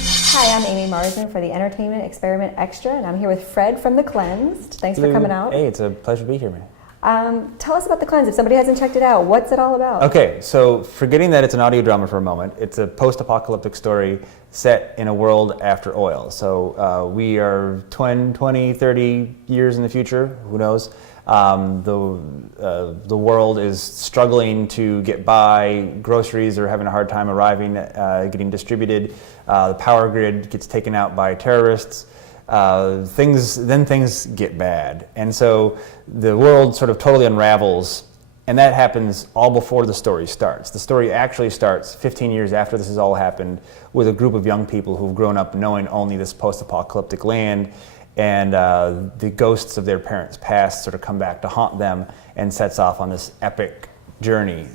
Hi, I'm Amie Marzen for the Entertainment Experiment Extra, and I'm here with Fred from The Cleansed. Thanks for coming out. Hey, it's a pleasure to be here, man. Tell us about The Cleansed. If somebody hasn't checked it out, what's it all about? Okay, so forgetting that it's an audio drama for a moment, it's a post-apocalyptic story set in a world after oil. So we are 20, 30 years in the future, who knows. The world is struggling to get by. Groceries are having a hard time arriving, getting distributed. The power grid gets taken out by terrorists. Things get bad, and so the world sort of totally unravels, and that happens all before the story starts. The story actually starts 15 years after this has all happened, with a group of young people who've grown up knowing only this post-apocalyptic land, and the ghosts of their parents' past sort of come back to haunt them, and sets off on this epic journey.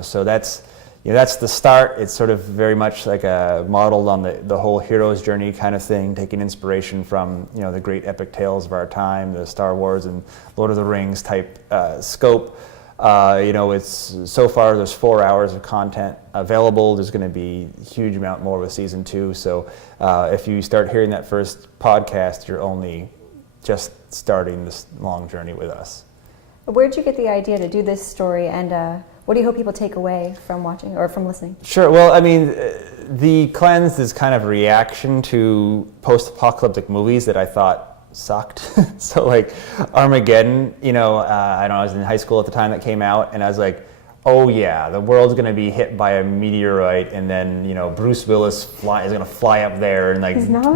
So that's the start. It's sort of very much like modeled on the whole hero's journey kind of thing, taking inspiration from the great epic tales of our time, the Star Wars and Lord of the Rings type scope. It's so far there's 4 hours of content available. There's going to be a huge amount more with season 2. So if you start hearing that first podcast, you're only just starting this long journey with us. Where'd you get the idea to do this story, and what do you hope people take away from watching or from listening? Sure. Well, I mean, The Cleansed is kind of a reaction to post-apocalyptic movies that I thought sucked. So like Armageddon, I don't know, I was in high school at the time that came out, and I was like, oh yeah, the world's going to be hit by a meteorite, and then Bruce Willis is going to fly up there and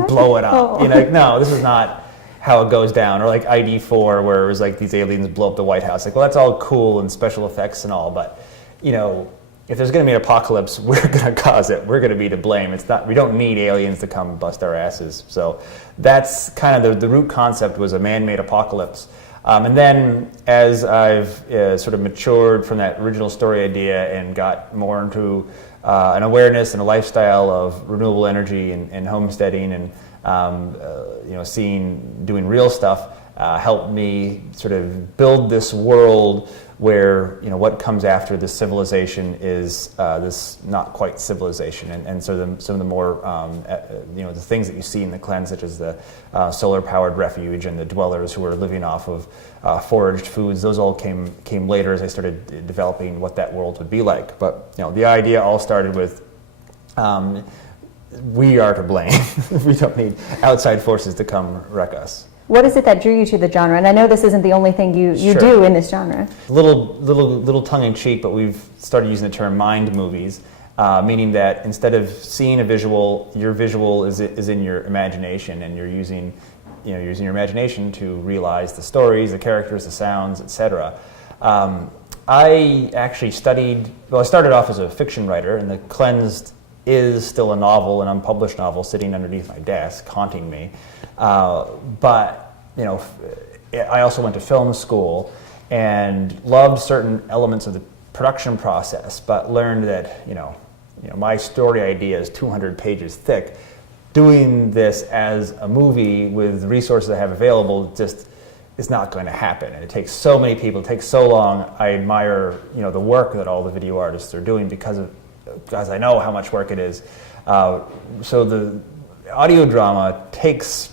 blow it up. Oh. No, this is not how it goes down. Or like ID4, where it was like these aliens blow up the White House. Like, well, that's all cool and special effects and all, but if there's going to be an apocalypse, we're going to cause it. We're going to be to blame. We don't need aliens to come bust our asses. So that's kind of the root concept, was a man-made apocalypse. And then as I've sort of matured from that original story idea and got more into an awareness and a lifestyle of renewable energy and homesteading and doing real stuff, helped me sort of build this world where what comes after this civilization is this not quite civilization, and so some of the more the things that you see in The Cleanse, such as the solar-powered refuge and the dwellers who are living off of foraged foods, those all came later as I started developing what that world would be like. But the idea all started with we are to blame. We don't need outside forces to come wreck us. What is it that drew you to the genre? And I know this isn't the only thing you Sure. do in this genre. Little tongue-in-cheek, but we've started using the term mind movies, meaning that instead of seeing a visual, your visual is in your imagination, and you're using your imagination to realize the stories, the characters, the sounds, etc. I actually I started off as a fiction writer, and The Cleansed is still a novel, an unpublished novel, sitting underneath my desk, haunting me. But I also went to film school and loved certain elements of the production process, but learned that my story idea is 200 pages thick. Doing this as a movie with the resources I have available just is not going to happen. And it takes so many people, it takes so long. I admire the work that all the video artists are doing because I know how much work it is. So the audio drama takes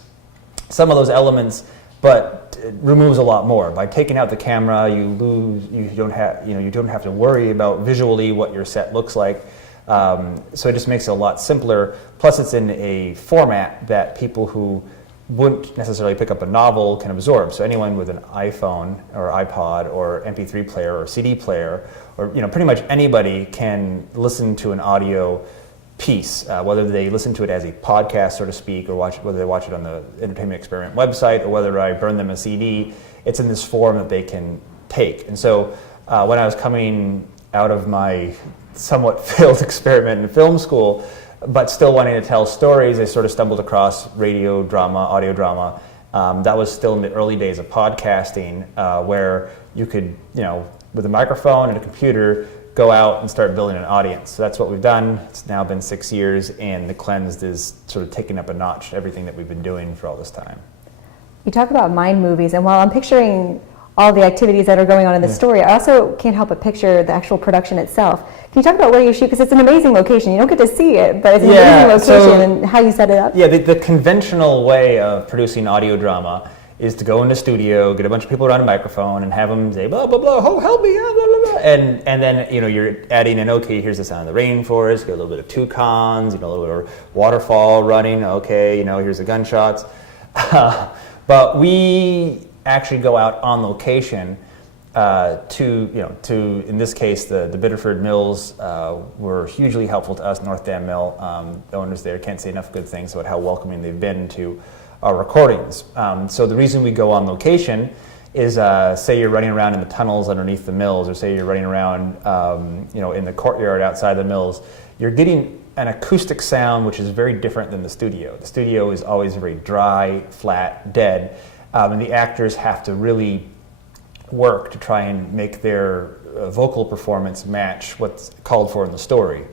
some of those elements, but it removes a lot more. By taking out the camera, you don't have to worry about visually what your set looks like. So it just makes it a lot simpler. Plus, it's in a format that people who wouldn't necessarily pick up a novel can absorb. So anyone with an iPhone or iPod or MP3 player or CD player, or pretty much anybody can listen to an audio piece, whether they listen to it as a podcast, so to speak, or whether they watch it on the Entertainment Experiment website, or whether I burn them a CD. It's in this form that they can take. And so when I was coming out of my somewhat failed experiment in film school, but still wanting to tell stories, I sort of stumbled across radio drama, audio drama. That was still in the early days of podcasting, where you could, with a microphone and a computer, go out and start building an audience. So that's what we've done. It's now been 6 years, and The Cleansed is sort of taking up a notch everything that we've been doing for all this time. You talk about mind movies, and while I'm picturing all the activities that are going on in the story. I also can't help but picture the actual production itself. Can you talk about where you shoot? Because it's an amazing location. You don't get to see it, but it's an amazing location and how you set it up. Yeah, the conventional way of producing audio drama is to go into studio, get a bunch of people around a microphone, and have them say blah blah blah, oh help me, blah blah blah, and then you're adding in, okay, here's the sound of the rainforest, get a little bit of toucans, a little bit of waterfall running, okay, here's the gunshots, but we actually go out on location to in this case the Biddeford Mills were hugely helpful to us. North Dam Mill, the owners there can't say enough good things about how welcoming they've been to our recordings. So the reason we go on location is say you're running around in the tunnels underneath the mills, or say you're running around in the courtyard outside the mills, you're getting an acoustic sound which is very different than the studio. The studio is always very dry, flat, dead, and the actors have to really work to try and make their vocal performance match what's called for in the story.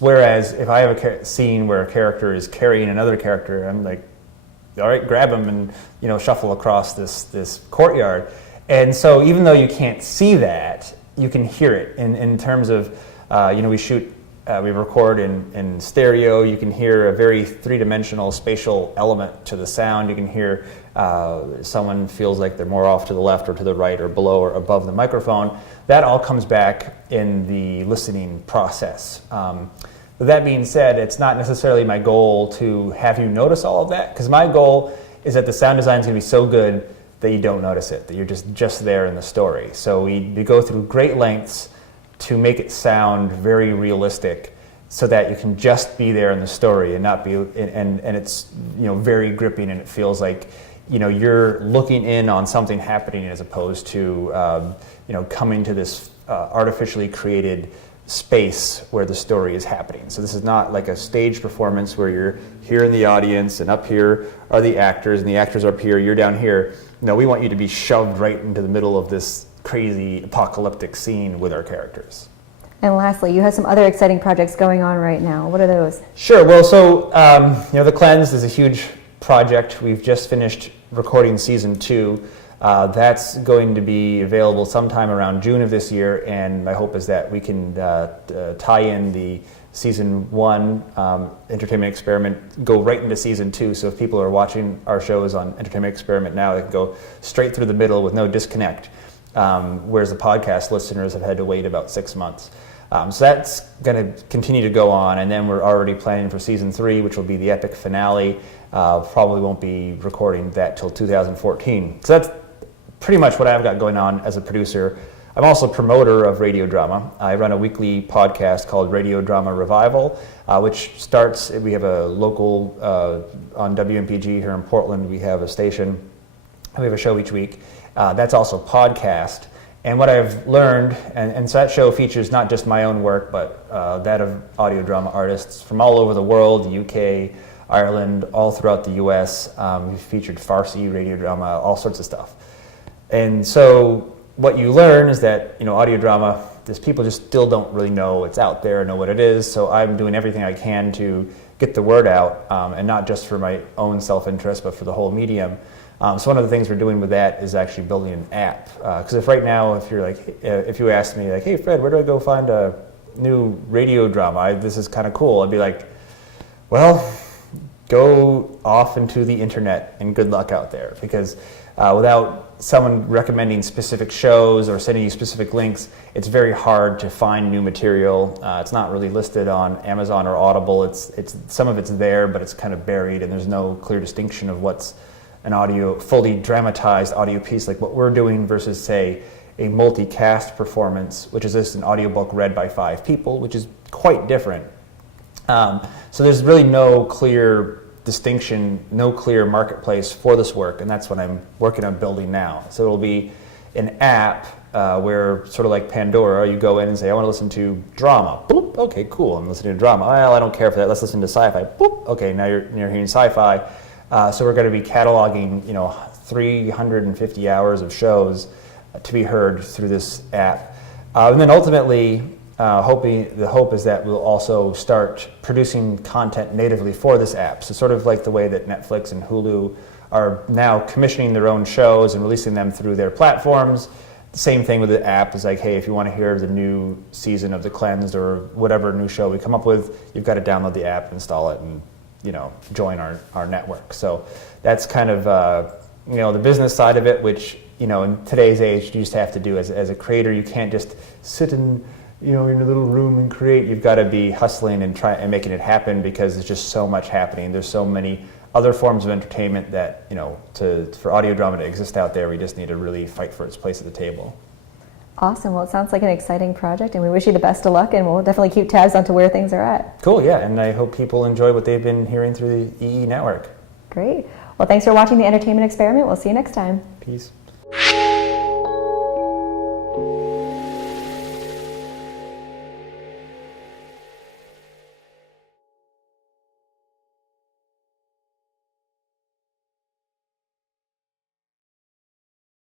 Whereas if I have a scene where a character is carrying another character, I'm like, all right, grab him and shuffle across this courtyard. And so even though you can't see that, you can hear it in terms of we record in stereo. You can hear a very three-dimensional spatial element to the sound. You can hear someone feels like they're more off to the left or to the right or below or above the microphone. That all comes back in the listening process. With that being said, it's not necessarily my goal to have you notice all of that, because my goal is that the sound design is going to be so good that you don't notice it, that you're just there in the story. So we go through great lengths to make it sound very realistic, so that you can just be there in the story and not be and it's very gripping, and it feels like you're looking in on something happening, as opposed to coming to this artificially created space where the story is happening. So this is not like a stage performance where you're here in the audience and up here are the actors and the actors are up here, you're down here. No, we want you to be shoved right into the middle of this crazy apocalyptic scene with our characters. And lastly, you have some other exciting projects going on right now. What are those? Sure. Well, so The Cleansed is a huge project. We've just finished recording season 2. That's going to be available sometime around June of this year, and my hope is that we can tie in the season 1 Entertainment Experiment, go right into season 2. So if people are watching our shows on Entertainment Experiment now, they can go straight through the middle with no disconnect, whereas the podcast listeners have had to wait about 6 months. So that's going to continue to go on, and then we're already planning for season 3, which will be the epic finale. Probably won't be recording that till 2014. So that's pretty much what I've got going on as a producer. I'm also a promoter of radio drama. I run a weekly podcast called Radio Drama Revival, which starts, we have a local, on WMPG here in Portland, we have a station, we have a show each week. That's also podcast. And what I've learned, and so that show features not just my own work, but that of audio drama artists from all over the world, the UK, Ireland, all throughout the US. We've featured Farsi radio drama, all sorts of stuff. And so what you learn is that, audio drama, people just still don't really know it's out there, know what it is. So I'm doing everything I can to get the word out, and not just for my own self-interest, but for the whole medium. So one of the things we're doing with that is actually building an app. Because if right now, if you asked me like, hey Fred, where do I go find a new radio drama? This is kind of cool. I'd be like, well, go off into the internet and good luck out there. Because without someone recommending specific shows or sending you specific links, it's very hard to find new material. It's not really listed on Amazon or Audible. It's some of it's there, but it's kind of buried, and there's no clear distinction of what's an fully dramatized audio piece like what we're doing versus, say, a multicast performance, which is just an audiobook read by 5 people, which is quite different. So there's really no clear distinction, no clear marketplace for this work, and that's what I'm working on building now. So it'll be an app where, sort of like Pandora, you go in and say, I want to listen to drama. Boop, okay, cool, I'm listening to drama. Well, I don't care for that, let's listen to sci-fi. Boop, okay, now you're hearing sci-fi. So we're going to be cataloging, 350 hours of shows to be heard through this app. And then ultimately, the hope is that we'll also start producing content natively for this app. So sort of like the way that Netflix and Hulu are now commissioning their own shows and releasing them through their platforms. The same thing with the app. Is like, hey, if you want to hear the new season of The Cleansed or whatever new show we come up with, you've got to download the app, install it, and join our network. So that's kind of the business side of it, which in today's age you just have to do as a creator. You can't just sit in in a little room and create. You've got to be hustling and making it happen, because there's just so much happening. There's so many other forms of entertainment that for audio drama to exist out there, we just need to really fight for its place at the table. Awesome. Well, it sounds like an exciting project, and we wish you the best of luck, and we'll definitely keep tabs onto where things are at. Cool, yeah, and I hope people enjoy what they've been hearing through the EE network. Great. Well, thanks for watching The Entertainment Experiment. We'll see you next time. Peace.